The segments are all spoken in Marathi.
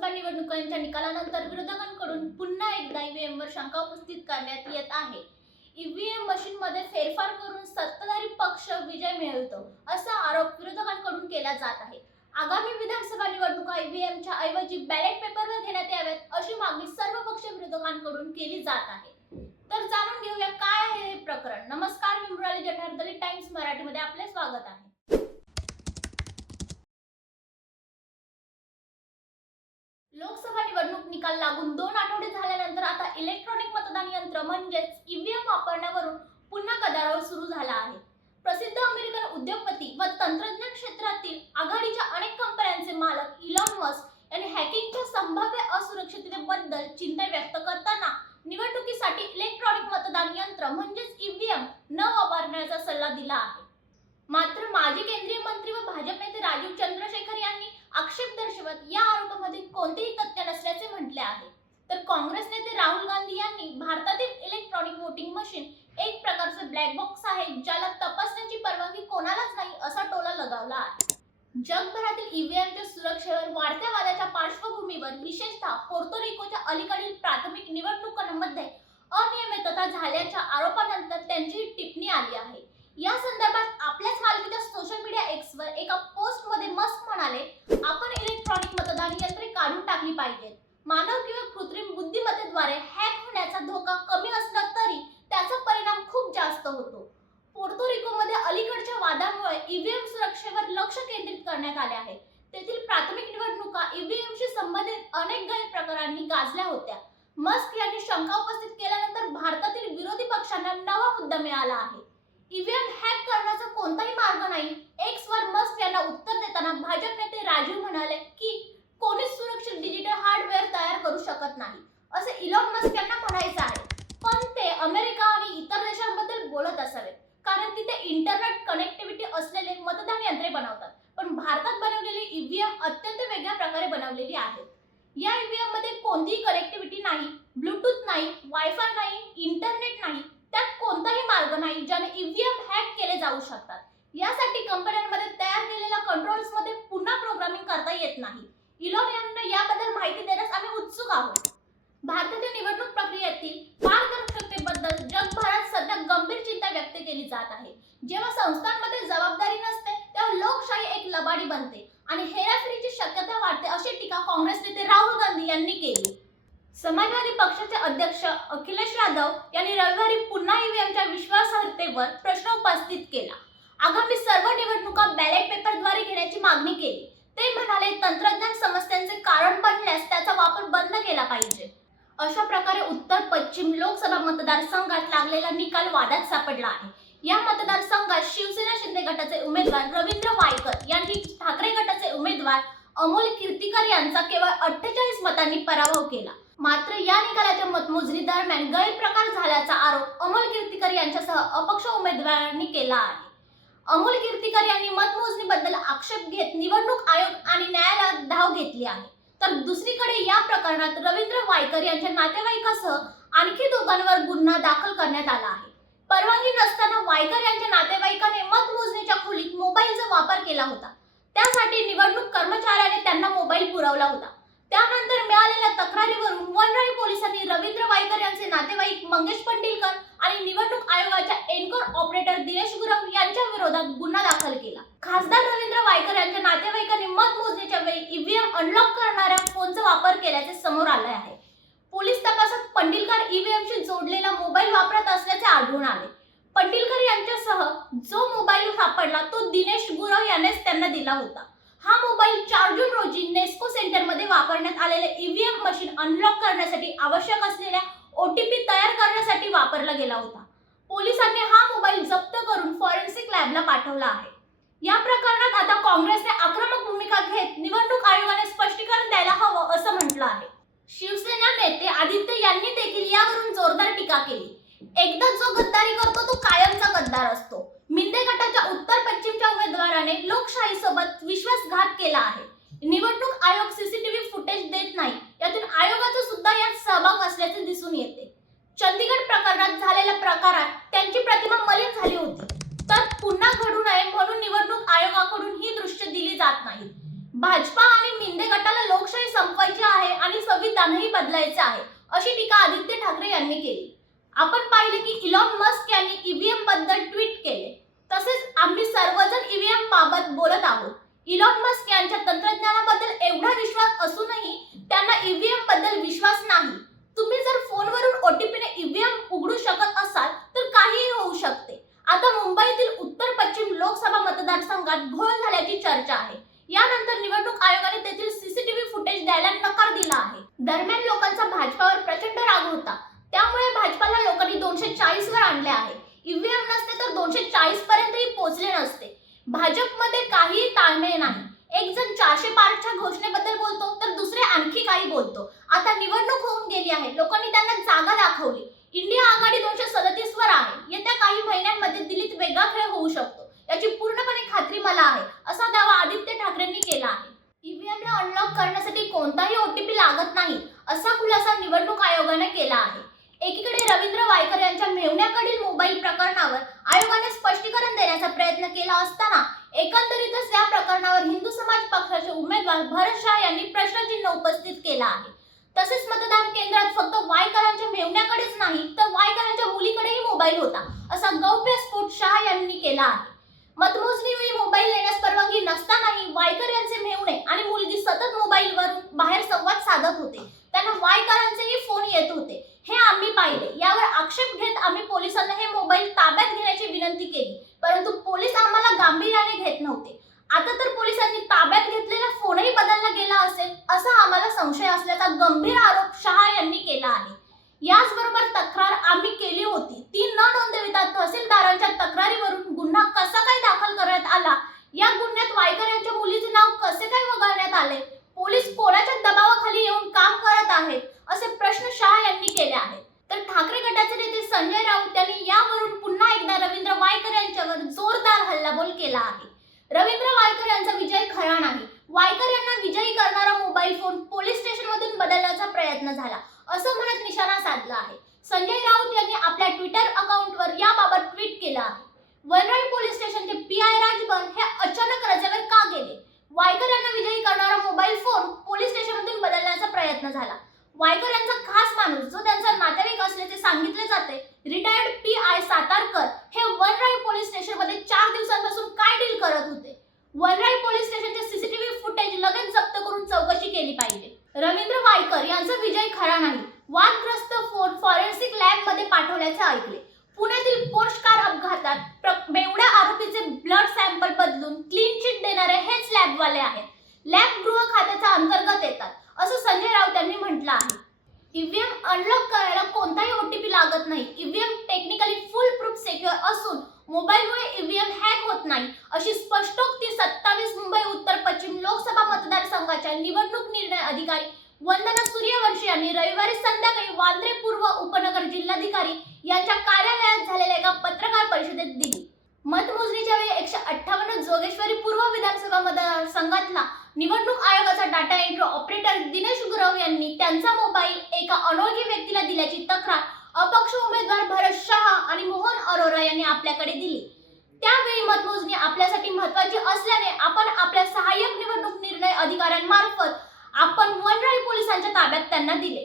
लोकसभा निवडणुकांच्या निकालानंतर विरोधकांकडून पुन्हा एकदा ईव्हीएमवर शंका उपस्थित करण्यात येत आहे। ईव्हीएम मशीनमध्ये फेरफार करून सत्ताधारी पक्ष विजय मिळवतो असा आरोप विरोधकांकडून केला जात आहे। आगामी विधानसभा निवडणुका ईव्हीएमच्या ऐवजी बॅलेट पेपरवर घेण्यात याव्यात अशी मागणी सर्व पक्ष विरोधकांकडून केली जात आहे। तर जाणून घेऊया काय आहे हे प्रकरण। नमस्कार, मी मृणाली जठार, द टाइम्स मराठीमध्ये आपले स्वागत आहे। लोकसभा निवडणूक निकाल लागून 2 आठवडे झाल्यानंतर आता इलेक्ट्रॉनिक मतदान यंत्र म्हणजेच ईव्हीएम वापरण्यावरून पुन्हा गदारोळ सुरू झाला आहे। प्रसिद्ध अमेरिकन उद्योगपती व तंत्रज्ञान क्षेत्रातील आघाडीच्या अनेक कंपन्यांचे मालक इलॉन मस्क यांनी हॅकिंगच्या संभाव्य असुरक्षिततेबद्दल चिंता व्यक्त करताना निवडणुकीसाठी इलेक्ट्रॉनिक मतदान यंत्र म्हणजेच ईव्हीएम न वापरण्याचा सल्ला दिला आहे। मात्र माजी केंद्रीय मंत्री व भाजप नेते राजीव चंद्रशेखर यांनी आक्षेप दर्शवत या आरोपामध्ये कोणतेही तथ्य नसल्याचे म्हटले आहे। तर काँग्रेस नेते राहुल गांधी यांनी भारतातील इलेक्ट्रॉनिक वोटिंग मशीन एक प्रकारचे ब्लॅक बॉक्स आहे ज्याला तपासण्याची परवानगी कोणालाच नाही असा टोला लगावला आहे। जगभरातील ईव्हीएमच्या सुरक्षेवर वाढत्या वादाच्या पार्श्वभूमीवर विशेषतः पोर्तो रिकोच्या अलीकडील प्राथमिक निवडणुकांमध्ये अनियमितता झाल्याच्या आरोपानंतर त्यांची ही टिप्पणी आली आहे। या संदर्भात आपल्याच मालकीच्या सोशल मीडिया एक्सवर एका पोस्टमध्ये मस्क म्हणाले, आपण इलेक्ट्रॉनिक मतदान यंत्रे काढून टाकली पाहिजेत। मानव किंवा कृत्रिम बुद्धिमत्तेद्वारे हॅक होण्याचा धोका कमी असला तरी त्याचा परिणाम खूप जास्त होतो। पोर्तो रिकोमध्ये अलीकडच्या वादामुळे ईव्हीएम सुरक्षेवर लक्ष केंद्रित करण्यात आले आहे। तेथील प्राथमिक निवडणुका ईव्हीएमशी संबंधित अनेक गैरप्रकारांनी गाजल्या होत्या। मस्क यांनी शंका उपस्थित केल्यानंतर भारतातील विरोधी पक्षांना नवा मुद्दा मिळाला आहे। ईव्हीएम हॅक करण्याचा कोणताही मार्ग नाही। एक्सवर मस्क यांना उत्तर देताना भाजप नेते राजीव म्हणाले की कोणीच सुरक्षित डिजिटल हार्डवेअर तयार करू शकत नाही असे इलॉन मस्क यांना म्हणायचे आहे। पण ते अमेरिका आणि इतर देशांबद्दल बोलत असावेत, कारण तिथे इंटरनेट कनेक्टिव्हिटी असलेले मतदान यंत्रे बनवतात। पण भारतात बनवलेली ईव्हीएम अत्यंत वेगळ्या प्रकारे बनवलेली आहे। या ईव्हीएम मध्ये कोणतीही कनेक्टिव्हिटी नाही, ब्लूटूथ नाही, वायफाय नाही, इंटरनेट नाही, त्यात कोणताही मार्ग नाही ज्याने ईव्हीएम हॅक केले जाऊ शकतात। यासाठी कंपन्यांमध्ये तयार केलेल्या कंट्रोल्स मध्ये पुन्हा प्रोग्रामिंग करता येत नाही। इलॉन यांना याबद्दल माहिती देण्यास आम्ही उत्सुक आहोत। भारतातील निवडणूक प्रक्रियेतील पारदर्शकतेबद्दल जगभरात सध्या गंभीर चिंता व्यक्त केली जात आहे। जेव्हा संस्थांमध्ये जबाबदारी नसते तेव्हा लोकशाही एक लबाडी बनते आणि हेराफेरीची शक्यता वाढते अशी टीका काँग्रेस नेते राहुल गांधी यांनी केली। समाजवादी पक्षाचे अध्यक्ष अखिलेश यादव यांनी रविवारी पुन्हा ईव्हीएमच्या विश्वासार्हतेवर प्रश्न उपस्थित केला। आगामी सर्व निवडणुका बॅलेट पेपरद्वारे घेण्याची मागणी केली। ते म्हणाले, तंत्रज्ञान समस्यांचे कारण बनल्यास त्याचा वापर बंद केला पाहिजे। अशा प्रकारे उत्तर पश्चिम लोकसभा मतदारसंघात लागलेला निकाल वादात सापडला आहे। या मतदारसंघात शिवसेना शिंदे गटाचे उमेदवार रवींद्र वायकर यांनी ठाकरे गटाचे उमेदवार अमोल कीर्तीकर यांचा केवळ 48 मतांनी पराभव केला। मात्र या निकालाच्या मतमोजणी दरम्यान गैरप्रकार झाल्याचा आरोप अमोल कीर्तीकर यांच्यासह अपक्ष उमेदवारांनी केला आहे। अमोल कीर्तीकर यांनी मतमोजणीबद्दल आक्षेप घेत निवडणूक आयोग आणि न्यायालयात धाव घेतली आहे। तर दुसरीकडे या प्रकरणात रवींद्र वायकर यांच्या नातेवाईकासह आणखी दोघांवर गुन्हा दाखल करण्यात आला आहे। परवानगी नसताना वायकर यांच्या नातेवाईकाने मतमोजणीच्या खोलीत मोबाईलचा वापर केला होता। त्यासाठी निवडणूक कर्मचाऱ्याने त्यांना मोबाईल पुरवला होता। त्यानंतर मिळालेल्या तक्रारीवरून वनराई पोलिसांनी रवींद्र वायकर यांचे नातेवाईक मंगेश पंडिलकर आणि निवडणूक आयोगाच्या एन्कोर ऑपरेटर दिनेश गुरव यांच्या विरोधात गुन्हा दाखल केला। खासदार रवींद्र वायकर यांच्या नातेवाईकांनी मतमोजणीच्या वेळी ईव्हीएम अनलॉक करणाऱ्या फोनचा वापर केल्याचे समोर आले आहे। पोलीस तपासात पंडिलकर ईव्हीएमशी जोडलेला मोबाईल वापरत असल्याचे आढळून आले। पंडिलकर यांच्यासह जो मोबाईल सापडला तो दिनेश गुरव यानेच त्यांना दिला होता। हा मोबाईल 4 जून रोजी नेस्को सेंटरमध्ये वापरण्यात आलेले ईव्हीएम मशीन अनलॉक करण्यासाठी आवश्यक असलेल्या ओटीपी तयार करण्यासाठी वापरला गेला होता। पोलिसांनी हा मोबाईल जप्त करून फॉरेन्सिक लॅबला पाठवला आहे। या प्रकरणात आता काँग्रेसने आक्रमक भूमिका घेत निवडणूक आयोगाने स्पष्टीकरण द्यायला हवं असं म्हटलं आहे। शिवसेना नेते आदित्य यांनी देखील यावरून जोरदार टीका केली। एकदा जो गद्दारी करतो तो कायमचा गद्दार असतो। मिंदे गटाच्या उत्तर पश्चिमच्या उमेदवाराने लोकशाहीसोबत विश्वासघात केला आहे। निवडणूक आयोग सीसीटीव्ही फुटेज देत नाही, यातून आयोगाचा सुद्धा यात सहभाग असल्याचे दिसून येते। चंदीगड प्रकरणात झालेल्या प्रकारात त्यांची प्रतिमा मलिन झाली होती, तर पुन्हा घडू नये म्हणून निवडणूक आयोगाकडून ही दृश्य दिली जात नाही। भाजपा आणि मिंदे गटाला लोकशाही संपवायची आहे बदलायचे आहे अशी टीका आदित्य ठाकरे यांनी केली. आपण पाहिले की इलॉन मस्क यांनी ईव्हीएम बद्दल ट्विट केले. तसेच आम्ही सर्वजण ईव्हीएम बाबत बोलत आहोत. इलॉन मस्क यांच्या तंत्रज्ञानाबद्दल एवढा विश्वास असूनही त्यांना ईव्हीएम बद्दल विश्वास नाही. तुम्ही जर फोनवरून ओटीपीने ईव्हीएम उघडू शकत असाल तर काहीही होऊ शकते. आता मुंबईतील उत्तर पश्चिम लोकसभा मतदारसंघात घोळ झाल्याची चर्चा आहे. यानंतर निवडणूक आयोगाने तेथील सीसीटीव्ही फुटेज द्यायला नकार दिला आहे. दरम्यान लोकांचा भाजपावर प्रचंड राग होता. त्यामुळे भाजपाला लोकांनी 240 वर आणले आहे. ईव्हीएम नसते तर 240 पर्यंतही पोहोचले नसते. भाजपमध्ये काहीही ताळमेळ नाही. एक जण 400 पारच्या घोषणेबद्दल बोलतो तर दुसरे आणखी काही बोलतो. आता निवडणूक होऊन गेली आहे. लोकांनी त्यांना जागा दाखवली. इंडिया आघाडी 237 वर आहे. येत्या काही महिन्यांमध्ये दिल्लीत वेगळा खेळ होऊ शकतो याची पूर्णपणे खात्री मला आहे असा दावा आदित्य ठाकरेंनी केला आहे. ईव्हीएमला अनलॉक करण्यासाठी कोणताही ओटीपी लागत नाही असा खुलासा निवडणूक आयोगाने केला आहे. एकीकडे रवींद्र वायकर यांच्या मेव्हण्याकडील मोबाईल प्रकरणावर आयोगाने स्पष्टीकरण देण्याचा प्रयत्न केला असताना एकंदरीतच या प्रकरणावर हिंदू समाज पक्षाचे उमेदवार भरत शाह यांनी प्रश्नचिन्ह उपस्थित केला आहे. तसेच मतदान केंद्रात फक्त वायकरांच्या मेव्हण्याकडेच नाही तर वायकरांच्या मुलीकडेही मोबाईल होता असा गौप्यस्फोट शाह यांनी केला आहे. मतमोजणीवेळी मोबाईल नेण्यास परवानगी नसतानाही वायकर यांचे मेव्हणे आणि मुलगी सतत मोबाईलवरून बाहेर संवाद साधत होते. त्यांना वायकरांचेही फोन येत होते. हे आम्ही पाहिले. यावर आक्षेप घेत आम्ही पोलिसांना हे मोबाईल ताब्यात घेण्याची विनंती केली, परंतु पोलीस आम्हाला गांभीर्याने घेत नव्हते. आता तर पोलिसांनी ताब्यात घेतलेला फोनही बदलला गेला असेल असा आम्हाला संशय असल्याचा गंभीर आरोप शहा यांनी केला आहे. याचबरोबर तक्रार आम्ही केली होती ती न नोंदविता तहसीलदारांच्या तक्रारीवरून गुन्हा कसा काय दाखल करण्यात आला, या गुन्ह्यात वायकर यांच्या मुलीचे नाव कसे काय वगळण्यात आले, पोलीस कोणाच्या दबावाखाली येऊन काम करत आहेत असे प्रश्न शहा यांनी केले आहेत. तर ठाकरे गटाचे नेते संजय राऊत यांनी यावरून पुन्हा एकदा रवींद्र वायकर यांच्यावर जोरदार हल्लाबोल केला आहे. रवींद्र वायकर यांचा विजय खरा नाही. वायकर यांना विजयी करणारा मोबाईल फोन पोलीस स्टेशनमधून बदलण्याचा प्रयत्न झाला असं म्हणत निशाणा साधला आहे. संजय राऊत यांनी आपल्या ट्विटर अकाउंटवर याबाबत ट्विट केलं आहे. वनराई पोलीस स्टेशनचे पीआय राजभर हे अचानक रजेवर का गेले? वायकर यांना विजयी करणारा मोबाईल फोन पोलीस स्टेशनमधून बदलण्याचा प्रयत्न झाला. वायकर यांचा खास माणूस जो त्यांचा नातेवाईक असल्याचे सांगितले जाते रिटायर्ड पीआय सातारकर हे वनराई पोलीस स्टेशनमध्ये 4 दिवसांपासून काय डील करत होते? वनराई पोलीस स्टेशनचे सीसीटीव्ही फुटेज लगेच जप्त करून चौकशी केली पाहिजे. रवींद्र वायकर यांचा विजय खरा नाही. वादग्रस्त फोन फॉरेन्सिक लॅब मध्ये पाठवल्याचे ऐकले. पुण्यातील पोर्श कार अपघातात बेवड्या आरोपीचे ब्लड सॅम्पल बदलून क्लीन चिट देणारे हेच लॅबवाले आहेत. लॅब गृह खात्याच्या अंतर्गत येतात असं संजय राऊत यांनी म्हटलं आहे. ईव्हीएम अनलॉक करायला कोणताही ओटीपी लागत नाही. ईव्हीएम टेक्निकली फुल प्रूफ सिक्युअर असून मोबाईलमुळे ईव्हीएम हॅक होत नाही अशी स्पष्टोक्ती 27 मुंबई उत्तर पश्चिम लोकसभा मतदारसंघाच्या निवडणूक निर्णय अधिकारी वंदना सूर्यवंशी यांनी रविवारी संध्याकाळी वांद्रे पूर्व उपनगर जिल्हाधिकारी यांच्या कार्यालयात झालेल्या एका पत्रकार परिषदेत दिली. मतमोजणीच्या वेळी 158 जोगेश्वरी पूर्व विधानसभा मतदारसंघातला निवडणूक आयोगाचा data entry operator Dinesh Gurav यांनी त्यांचा मोबाईल एका अनोळखी व्यक्तीला दिल्याची तक्रार अपक्ष उमेदवार भरत शहा आणि मोहन अरोरा यांनी आपल्याकडे दिली. त्यावेळी मतमोजणी आपल्यासाठी महत्त्वाची असल्याने आपण आपल्या सहाय्यक निवडणूक निर्णय अधिकाऱ्यांमार्फत आपण वनराई पोलिसांच्या ताब्यात त्यांना दिले.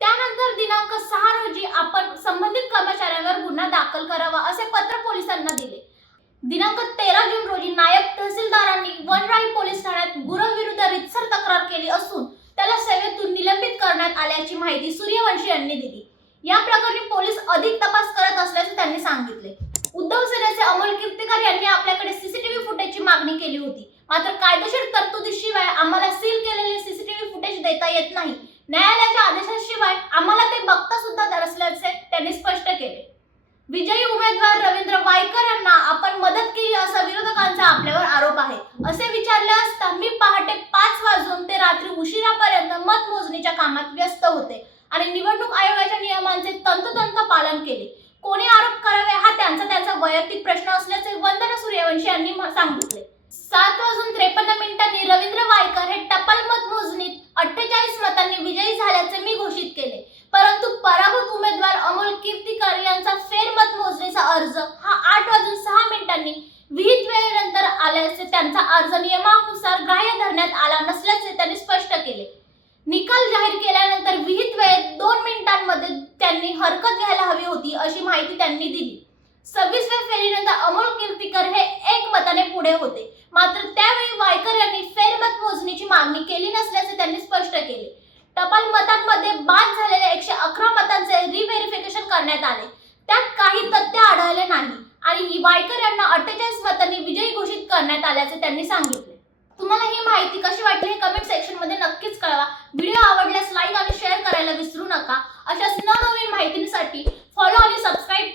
त्यानंतर दिनांक 6 रोजी आपण संबंधित कर्मचाऱ्यांवर गुन्हा दाखल करावा असे पत्र पोलिसांना दिले. दिनांक 13 जून रोजी नायब तहसीलदारांनी वनराई पोलीस ठाण्यात गुरव विरुद्ध रितसर तक्रार केली असून त्याला सेवेतून निलंबित करण्यात आल्याची माहिती सूर्यवंशी यांनी दिली. या प्रकरणी पोलीस अधिक तपास करत असल्याचे त्यांनी सांगितले. उद्धव सेनेचे अमोल कीर्तिकर यांनी आपल्याकडे सीसीटीव्ही फुटेजची मागणी केली होती. मात्र कायदेशीर तरतुदीशिवाय आम्हाला सील केलेले सीसीटीव्ही फुटेज देता येत नाही. न्यायालयाच्या आदेशाशिवाय आम्हाला ते बघता सुद्धा नसल्याचे त्यांनी स्पष्ट केले. विजयी उमेदवार रवींद्र वायकर यांना आपण मदत केली असा विरोधकांचा आपल्यावर आरोप आहे असे विचारले असता मी पहाटे 5 वाजून ते रात्री उशिरापर्यंत मतमोजणीच्या कामात व्यस्त होते आणि निवडणूक आयोगाच्या नियमांचे तंतोतंत पालन केले. कोणी आरोप करावे हा त्यांचा वैयक्तिक प्रश्न असल्याचे वंदना सूर्यवंशी यांनी सांगितले. 7:53 रवींद्र वायकर हे टपाल मतमोजणीत 48 मतांनी विजयी झाल्याचे मी घोषित केले. परंतु पराभूत उमेदवार अमोल कीर्तिकर यांचा फेर मतमोजणीचा अर्ज हा 8:06 विहित वेळेनंतर आल्याचे त्यांचा अर्ज नियमानुसार ग्राह्य धरण्यात आला नसल्याचे त्यांनी स्पष्ट केले. निकाल जाहीर केल्यानंतर विहित वेळेत 2 मिनिटांमध्ये त्यांनी हरकत घ्यायला हवी होती अशी माहिती त्यांनी दिली. 26व्या फेरीनंतर अमोल कीर्तीकर हे 1 मताने पुढे होते. मात्र त्यावेळी वायकर यांनी फेरमत मोजणीची मागणी केली नसल्याचे त्यांनी स्पष्ट केले. टपाल मतांमध्ये बाद झालेल्या 111 मतांचे रिव्हेरिफिकेशन करण्यात आले. त्यात काही तथ्य आढळले नाही आणि वायकर यांना 48 मतांनी विजयी घोषित करण्यात आल्याचे त्यांनी सांगितले. तुम्हाला ही माहिती कशी वाटली हे कमेंट सेक्शन मध्ये नक्कीच कळवा. व्हिडिओ आवडल्यास लाईक आणि शेअर करायला विसरू नका. अशाच नवनवीन माहितीसाठी फॉलो आणि सबस्क्राईब